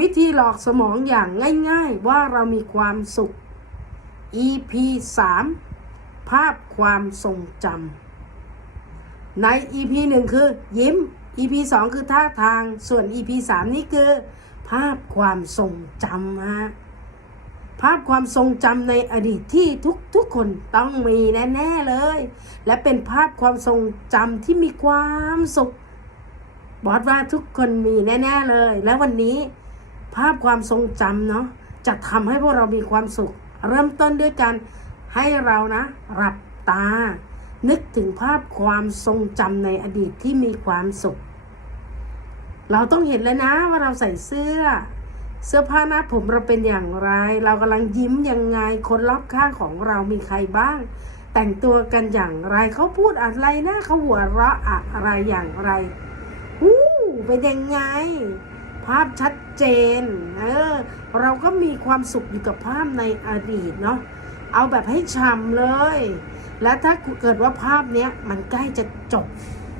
วิธีหลอกสมองอย่างง่ายๆว่าเรามีความสุข EP 3 ภาพความทรงจำใน EP 1 คือ ยิ้ม EP 2 คือท่าทาง ส่วน EP 3 นี้คือ ภาพความทรงจำฮะภาพความทรงจำในอดีตที่ทุกทุกคนต้องมีแน่ ๆ เลย และเป็นภาพความทรงจำที่มีความสุขบอสว่าทุกคนมีแน่ ๆ เลย และวันนี้ ภาพความทรงจำเนาะจะทำให้พวกเรามีความสุข เริ่มต้นด้วยการให้เรานะหลับตา นึกถึงภาพความทรงจำในอดีตที่มีความสุข เราต้องเห็นแล้วนะว่าเราใส่เสื้อ เสื้อผ้าหน้าผมเราเป็นอย่างไร เรากำลังยิ้มยังไง คนรอบข้างของเรามีใครบ้าง แต่งตัวกันอย่างไรเขาพูดอะไรนะเขาหัวเราะอะไรอย่างไรอู้เป็นยังไง ภาพชัดเจน เออ เราก็มีความสุขอยู่กับภาพในอดีตเนาะ เอาแบบให้ช่ำเลย และถ้าเกิดว่าภาพเนี้ยมันใกล้จะจบ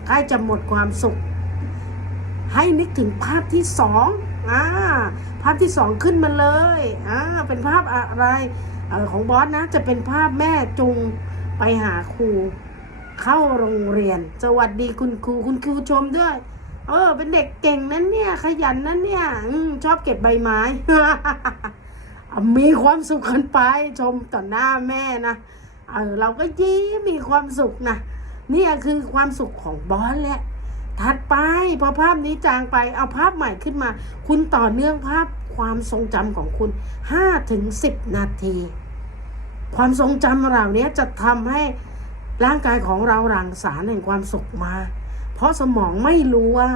ใกล้จะหมดความสุข ให้นึกถึงภาพที่สองอ่า ภาพที่สองขึ้นมาเลย อ่า เป็นภาพอะไรออของบอสนะ จะเป็นภาพแม่จุงไปหาครู เข้าโรงเรียน สวัสดีคุณครู คุณครูชมด้วย เออ เป็นเด็กเก่งนั้นเนี่ย ขยันนั้นเนี่ยอชอบเก็บใบไม้ มีความสุขกันไปชมต่อหน้าแม่นะ เออเราก็ยิ้มมีความสุขนะเนี่ยคือความสุขของบอสแหละ ถัดไปพอภาพนี้จางไปเอาภาพใหม่ขึ้นมา คุณต่อเนื่องภาพความทรงจำของคุณ5ถึง10 นาที ความทรงจำเหล่านี้จะทำให้ร่างกายของเราหลั่งสารแห่งความสุขมา เพราะสมองไม่รู้ว่า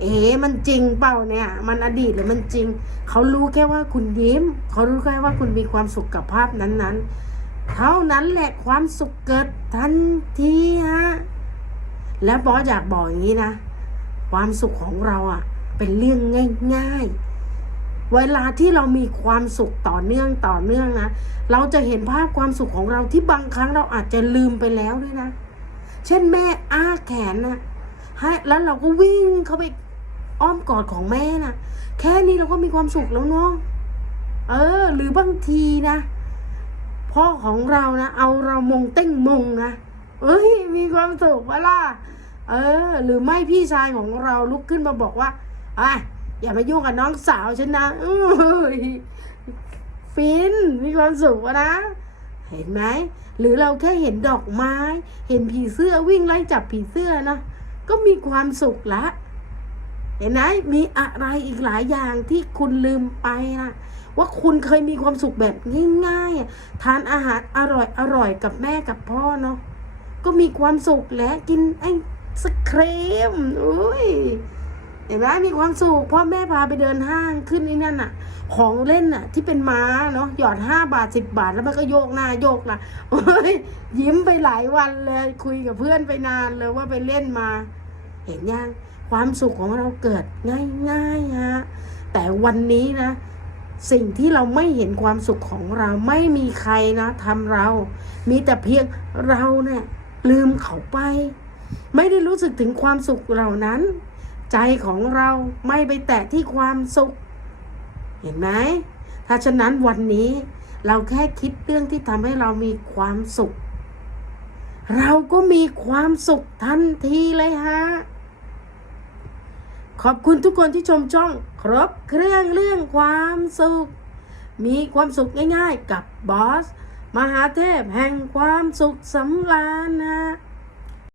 เอ๋มันจริงเปล่าเนี่ย มันอดีตหรือมันจริง เขารู้แค่ว่าคุณยิ้ม เขารู้แค่ว่าคุณมีความสุขกับภาพนั้นๆ เท่านั้นแหละความสุขเกิดทันทีฮะแล้วบอสอยากบอกอย่างนี้นะ ความสุขของเราอะ่ะ เป็นเรื่องง่ายๆเวลาที่เรามีความสุขต่อเนื่องต่อเนื่องนะ เราจะเห็นภาพความสุขของเราที่บางครั้งเราอาจจะลืมไปแล้วด้วยนะ เช่นแม่อ้าแขนนะให้แล้วเราก็วิ่งเข้าไปอ้อมกอดของแม่นะแค่นี้เราก็มีความสุขแล้วเนาะเออ หรือบางทีนะพ่อของเรานะเอาเรามงเต้งมงนะเอ้ย มีความสุขวะล่ะเออ หรือไม่พี่ชายของเราลุกขึ้นมาบอกว่าอะอย่ามายุ่งกับน้องสาวฉันนะเอ้ยฟินมีความสุขนะ เห็นไหมหรือเราแค่เห็นดอกไม้ เห็นผีเสื้อวิ่งไล่จับผีเสื้อนะก็มีความสุขละ เห็นไหมมีอะไรอีกหลายอย่างที่คุณลืมไปนะว่าคุณเคยมีความสุขแบบง่ายๆทานอาหารอร่อยอร่อยกับแม่กับพ่อเนาะก็มีความสุขและกินไอ้สครีมอุ้ย เห็นไหมมีความสุขพ่อแม่พาไปเดินห้างขึ้นนี่นั่นน่ะ ของเล่นน่ะ ที่เป็นม้าเนาะหยอดห้าบาทสิบบาทแล้วมันก็โยกหน้าโยกหละโอ้ยยิ้มไปหลายวันเลยคุยกับเพื่อนไปนานเลยว่าไปเล่นมา เห็นยังความสุขของเราเกิดง่ายๆฮะแต่วันนี้นะ สิ่งที่เราไม่เห็นความสุขของเราไม่มีใครนะทำเรา มีแต่เพียงเราเนี่ยลืมเขาไป ไม่ได้รู้สึกถึงความสุขเหล่านั้น ใจของเราไม่ไปแตะที่ความสุข เห็นไหมถ้าฉะนั้นวันนี้เราแค่คิดเรื่องที่ทำให้เรามีความสุข เราก็มีความสุขทันทีเลยฮะ ขอบคุณทุกคนที่ชมช่อง ครบเครื่องเรื่องความสุข มีความสุขง่ายๆกับบอส มหาเทพแห่งความสุขสำราญนะ